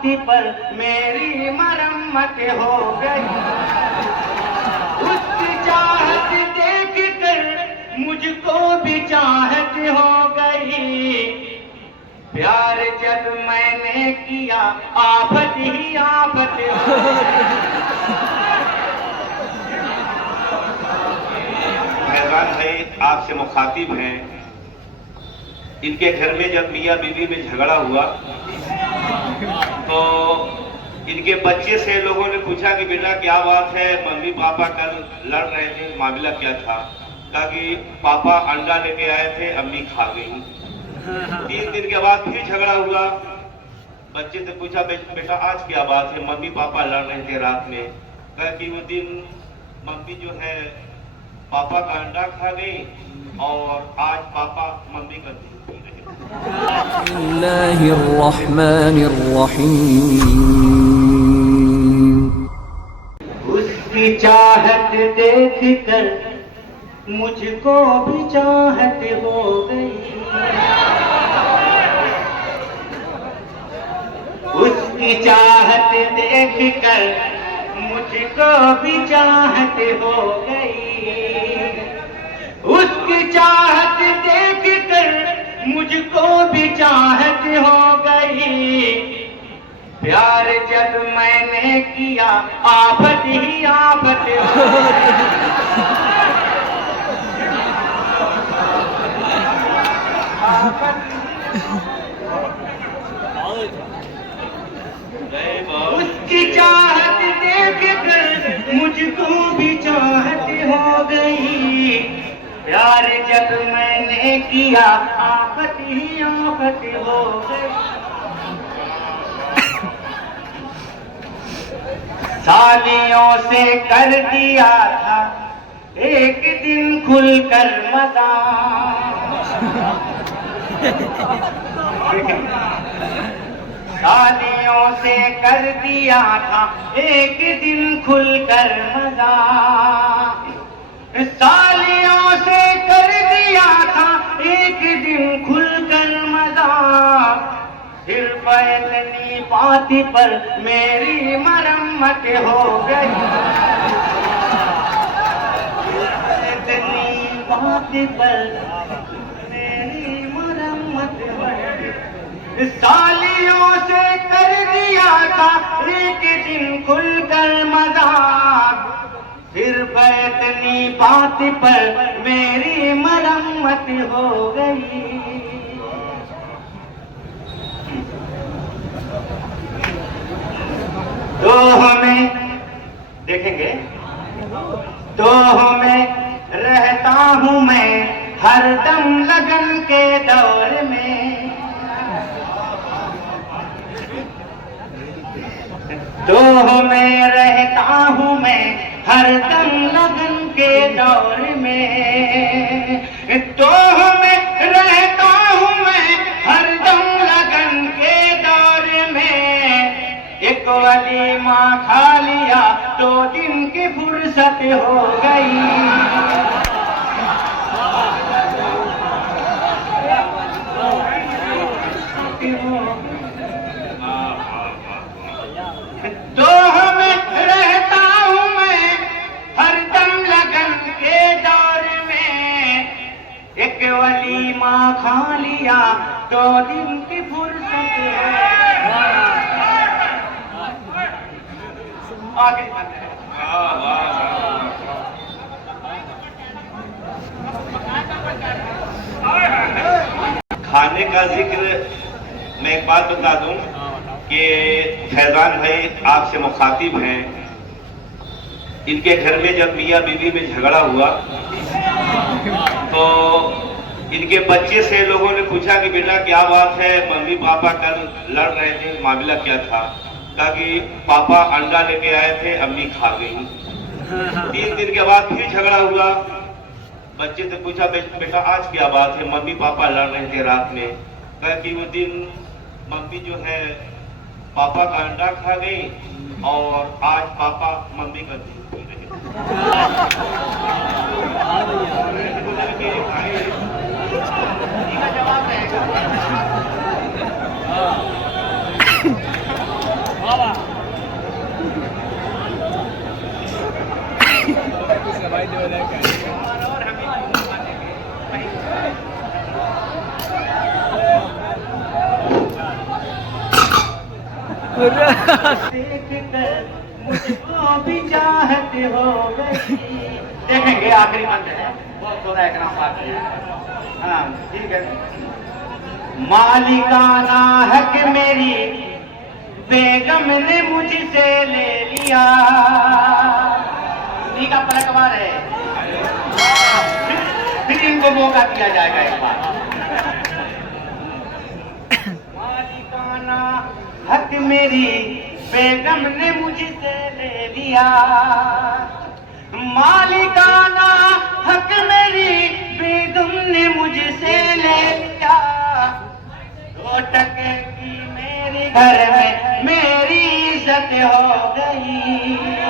पाती पर मेरी मरम्मत हो गई। उसकी चाहत देख कर मुझको भी चाहत हो गई। प्यार जब मैंने किया आफत ही आफत हो गई। फैजान भाई आपसे मुखातिब हैं। इनके घर में जब मियाँ बीवी में झगड़ा हुआ तो इनके बच्चे से लोगों ने पूछा कि बेटा क्या बात है, मम्मी पापा कल लड़ रहे थे, मामला क्या था? कहा कि पापा अंडा लेके आए थे, अम्मी खा गई। 3 दिन के बाद फिर झगड़ा हुआ। बच्चे से पूछा बेटा आज क्या बात है, मम्मी पापा लड़ रहे थे रात में। कहा कि वो दिन मम्मी जो है पापा का अंडा खा गई और आज पापा मम्मी का दूध पी रहे। उसकी चाहत देख कर मुझको भी चाहत हो गई। उसकी चाहत देख कर मुझको भी चाहत हो गई। उसकी चाहत देख कर मुझको भी चाहत हो गई। प्यार जब मैंने किया आफत ही आफत हो गई। उसकी चाहत देख कर मुझको भी चाहत हो गई। प्यार जब मैंने किया आफत ही आफत हो गई। सालियों से कर दिया था एक दिन खुलकर मजाक। सालियों से कर दिया था एक दिन खुलकर मजाक। सालियों से कर दिया था एक दिन खुलकर मजाक। सिर्फ इतनी बात पर मेरी मरम्मत हो गई। इतनी बात पर मेरी मरम्मत हो गई। सालियों से कर दिया था एक दिन खुलकर मजाक। सिर्फ इतनी बात पर मेरी मरम्मत हो गई। तो हमें देखेंगे, तो हमें रहता हूँ मैं हरदम लगन के दौर में। तो हमें रहता हूँ मैं हरदम लगन के दौर में। तो हमें रहता हूँ मैं हरदम लगन के दौर में। एक वलीमा खा लिया 2 दिन की फुर्सत हो गई। तो हमें रहता हूँ मैं हरदम लगन के दौर में। एक वलीमा खा लिया 2 दिन की फुर्सत है। आगे खाने का जिक्र मैं एक बात बता दूं कि फैजान भाई आपसे मुखातिब हैं। इनके घर में जब मियाँ बीवी में झगड़ा हुआ तो इनके बच्चे से लोगों ने पूछा कि बेटा क्या बात है, मम्मी पापा कल लड़ रहे थे, मामला क्या था? कहा कि पापा अंडा लेके आए थे, अम्मी खा गई। 3 दिन के बाद फिर झगड़ा हुआ। बच्चे से पूछा बेटा आज क्या बात है, मम्मी पापा लड़ रहे थे रात में। कहा कि वो दिन मम्मी जो है पापा का अंडा खा गई और आज पापा मम्मी का दूध पी रहे। देख कर मुझको भी चाहत हो गई। देखेंगे आखिरी मंत्र है, बहुत थोड़ा एक नाम बाकी है। हाँ ठीक है। मालिकाना हक मेरी बेगम ने मुझसे ले लिया। नी का पलटवार है, फिर इनको मौका दिया जाएगा एक बार। मालिकाना हक मेरी बेगम ने मुझसे ले लिया। मालिकाना हक मेरी बेगम ने मुझसे ले लिया। 2 टके की मेरी घर में मेरी इज्जत हो गई।